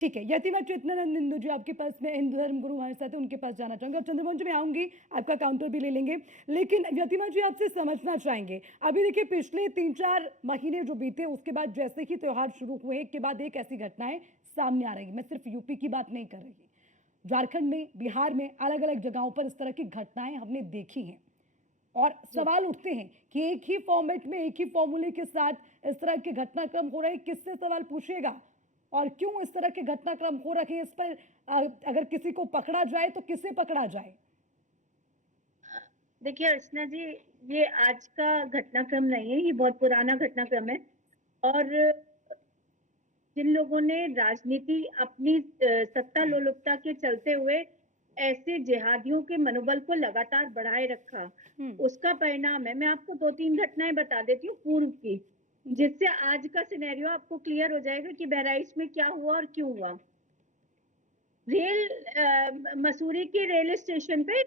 ठीक है, यतिमा चेतनानंद हिंदू जी आपके पास में हिंदू धर्म गुरु हमारे साथ है, उनके पास जाना चाहूँगी और चंद्रमोहन जी मैं आऊँगी, आपका काउंटर भी ले लेंगे। लेकिन यतिमा जी आपसे समझना चाहेंगे, अभी देखिए पिछले 3-4 महीने जो बीते उसके बाद जैसे ही त्योहार शुरू हुए, एक के बाद एक ऐसी घटनाएं सामने आ रही हैं। मैं सिर्फ यूपी की बात नहीं कर रही, झारखंड में, बिहार में अलग-अलग जगहों पर इस तरह की घटनाएं हमने देखी हैं। और जी। सवाल उठते हैं कि एक ही फॉर्मेट में, एक ही फॉर्मूले के साथ इस तरह के घटनाक्रम हो रहे हैं, किससे सवाल पूछिएगा? और क्यों इस तरह के घटनाक्रम हो रखे हैं? इस पर अगर किसी को पकड़ा जाए तो किसे पकड़ा जाए? देखिए अर्चना जी, ये आज का घटनाक्रम नहीं है, ये बहुत पुराना घटनाक्रम है। और जिन लोगों ने राजनीति अपनी सत्ता लोलुपता के चलते हुए ऐसे जिहादियों के मनोबल को लगातार बढ़ाए रखा, उसका परिणाम है। मैं आपको 2-3 घटनाएं बता देती हूँ पूर्व की, जिससे आज का सिनेरियो आपको क्लियर हो जाएगा कि बहराइच में क्या हुआ और क्यों हुआ। मसूरी के रेल स्टेशन पे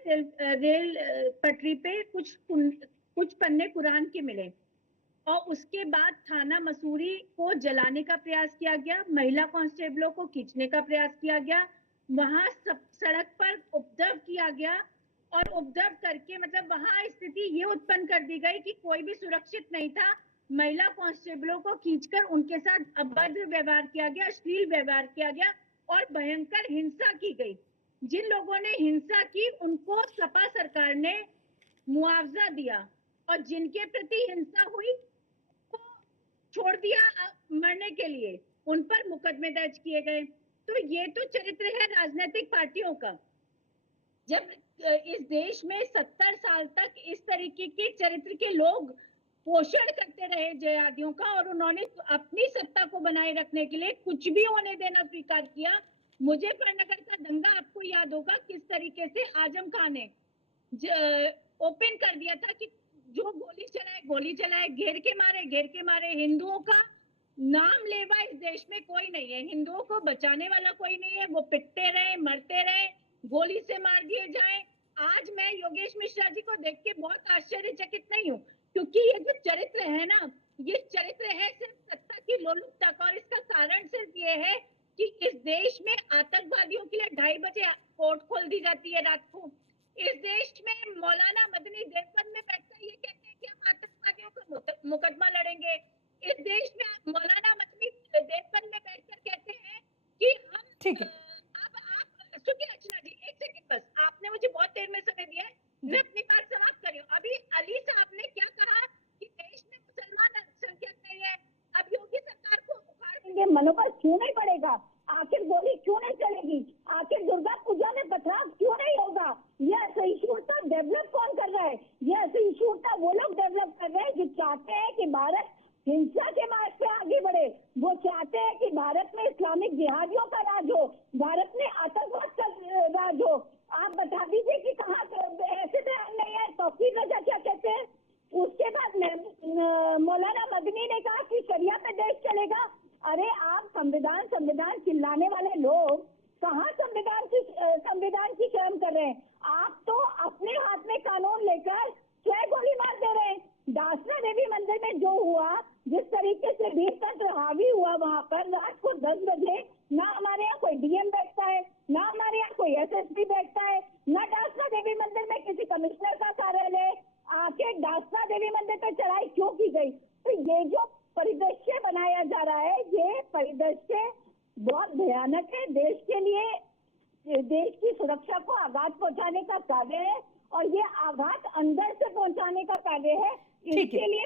रेल पटरी पे कुछ पन्ने कुरान के मिले और उसके बाद थाना मसूरी को जलाने का प्रयास किया गया, महिला कांस्टेबलों को खींचने का प्रयास किया गया, वहां सड़क पर उपद्रव किया गया और उपद्रव करके मतलब वहां स्थिति ये उत्पन्न कर दी गई कि कोई भी सुरक्षित नहीं था। महिला कांस्टेबलों को खींचकर उनके साथ अभद्र व्यवहार किया गया, अश्लील व्यवहार किया गया और भयंकर हिंसा की गई। जिन लोगों ने हिंसा की उनको सपा सरकार ने मुआवजा दिया और जिनके प्रति हिंसा हुई को छोड़ दिया मरने के लिए, उन पर मुकदमे दर्ज किए गए। तो ये तो चरित्र है राजनीतिक पार्टियों का। जब इस देश में 70 साल तक इस तरीके के चरित्र के लोग पोषण करते रहे जिहादियों का और उन्होंने अपनी सत्ता को बनाए रखने के लिए कुछ भी होने देना स्वीकार किया। मुजफ्फरनगर का दंगा आपको याद होगा किस तरीके से आजम खान ने ओपन कर दिया था कि जो गोली चलाए, घेर के मारे। हिंदुओं का नाम लेवा इस देश में कोई नहीं है, हिंदुओं को बचाने वाला कोई नहीं है। वो पिटते रहे, मरते रहे, गोली से मार दिए जाए। आज मैं योगेश मिश्रा जी को देख के बहुत आश्चर्यचकित नहीं हूँ, क्योंकि ये जो चरित्र है ना, ये चरित्र है सिर्फ सत्ता की लोलुपता का। और इसका कारण सिर्फ ये है कि इस देश में आतंकवादियों के लिए 2:30 बजे कोर्ट खोल दी जाती है रात को। इस देश में मौलाना मदनी देवबंद में बैठकर ये कहते हैं कि हम आतंकवादियों का मुकदमा लड़ेंगे। इस देश में मौलाना मदनी देवबंद में बैठकर कहते हैं कि हम ठीक है। अब आप सुनिए अर्चना जी, एक सेकंड बस, आपने मुझे बहुत देर में समय दिया है, मैं अपनी बात समाप्त कर रही हूँ। अभी अली साहब ने क्या कहा कि देश में मुसलमान अल्पसंख्यक नहीं है, अब योगी सरकार को उखाड़ देंगे, मनोबल क्यों नहीं बढ़ेगा? आखिर गोली क्यों नहीं चलेगी? आखिर दुर्गा पूजा में पथराव क्यों नहीं होगा? यह असहिष्णुता डेवलप कौन कर रहा है? यह असहिष्णुता वो लोग डेवलप कर रहे हैं जो चाहते हैं कि भारत हिंसा के मार्ग पे आगे बढ़े। वो चाहते हैं कि भारत में इस्लामिक जिहादियों का राज हो, भारत में आतंकवाद का राज हो। आप बता दीजिए कि कहाँ ऐसे बयान नहीं है। तौकीर रजा क्या कहते हैं? उसके बाद मौलाना मदनी ने कहा कि शरिया पे देश चलेगा। अरे आप संविधान संविधान चिल्लाने वाले लोग कहाँ संविधान की शर्म कर रहे हैं? आप तो अपने हाथ में कानून लेकर क्या गोली मार दे रहे हैं। दासना देवी मंदिर में जो हुआ, जिस तरीके से भीड़ तंत्र हावी हुआ वहां पर रात को 10 बजे, ना हमारे यहाँ कोई डीएम बैठता है, ना हमारे यहाँ कोई एसएसपी बैठता है, ना दासना देवी मंदिर में किसी कमिश्नर का कार्यालय। आखिर दासना देवी मंदिर पर चढ़ाई क्यों की गई? तो ये जो परिदृश्य बनाया जा रहा है, ये परिदृश्य बहुत भयानक है देश के लिए। देश की सुरक्षा को आघात पहुंचाने का कार्य है और ये आघात अंदर से पहुंचाने का कार्य है। ठीक है। इसके लिए